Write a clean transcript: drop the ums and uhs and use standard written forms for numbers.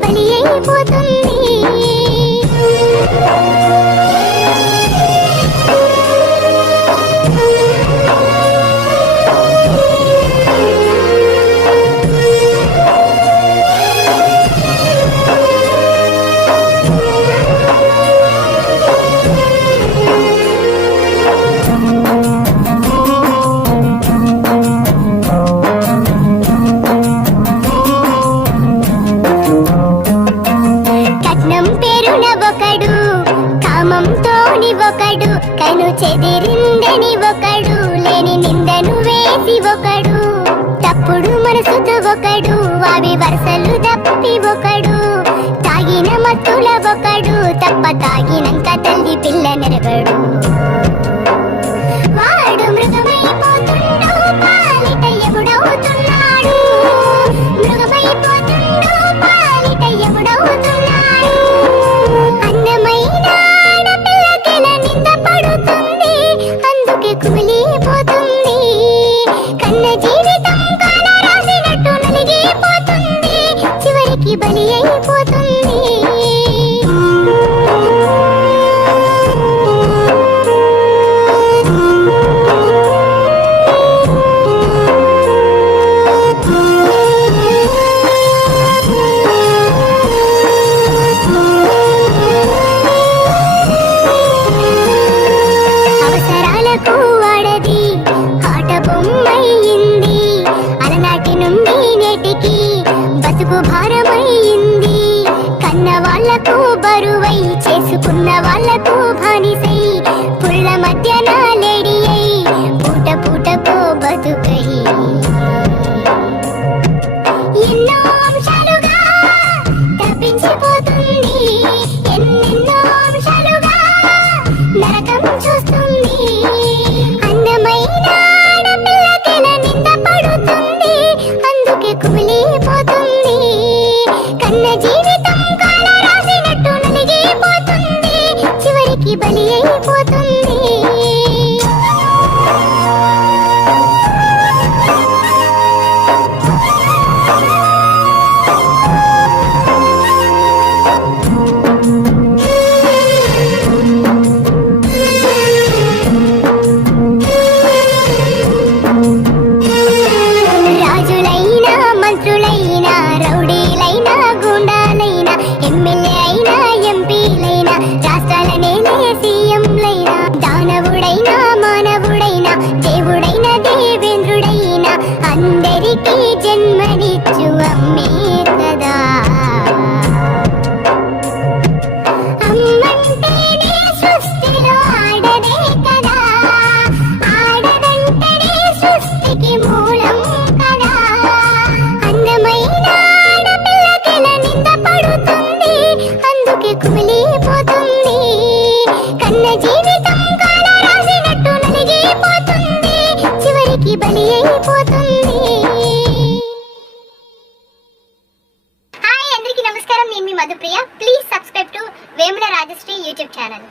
బలి అయిపోతుంది. ఒకడు కను చెదిరిందని ఒకడు లేని నిందను వేసి ఒకడు తప్పుడు మనసుతో ఒకడు అవి వరసలు తప్పి ఒకడు తాగిన మత్తుల ఒకడు తప్ప తాగినంక తల్లి పిల్ల నెరగడు వాడు మృగమైపోతుండు పాలిట ఎగుడవుతున్నాడు మృగమైపోతుండు పాలిట ఎగుడవుతున్నాడు అందమైన కుమిలిపోతుంది కన్న జీవితం కాల రాసినట్టు నలిగిపోతుంది చివరికి బలి అయిపోతుంది. భారమైంది కన్న వాళ్లకు బరువై చేసుకున్న వాళ్లకు బానిసై పుల్ల మధ్యన లేడి అయి పూట పూటకు బతుకై ఎన్నో అంశాలుగా తప్పించిపోతుంది ఎన్నెన్నో అంశాలుగా నరకం చూస్తుంది అందమైన ఆడపిల్లకెల నింద పడుతుంది అందుకే కుమిలిపోతుంది కన్న జీవితం కాల రాసినట్టు నలిగిపోతుంది చివరికి బలి అయిపోతుంది. రాజులైనా మంత్రులైనా రౌడీలైనా గుండాలైనా ఎమ్మెల్యే అయినా ఎంపీలైనా రాష్ట్రాలనే సీఎంలైనా దానవుడైనా మానవుడైనా దేవుడైనా దేవేంద్రుడైనా అందరికీ జన్మనిచ్చు అమ్మే కదా అమ్మంటేనే సృష్టిలో ఆడదే కదా ఆడదంటేనే సృష్టికి మూలం కదా అందమైన ఆడపిల్లకెల నింద పడుతుంది అందుకే కుమిలిపోతుంది కన్న జీవితం కాల రాసినట్టు నలిగిపోతుంది చివరికి బలి అయిపోతుంది. హాయ్ అందరికీ నమస్కారం, నేను మీ Madhupriya. Please subscribe to Vemula Rajashree YouTube channel.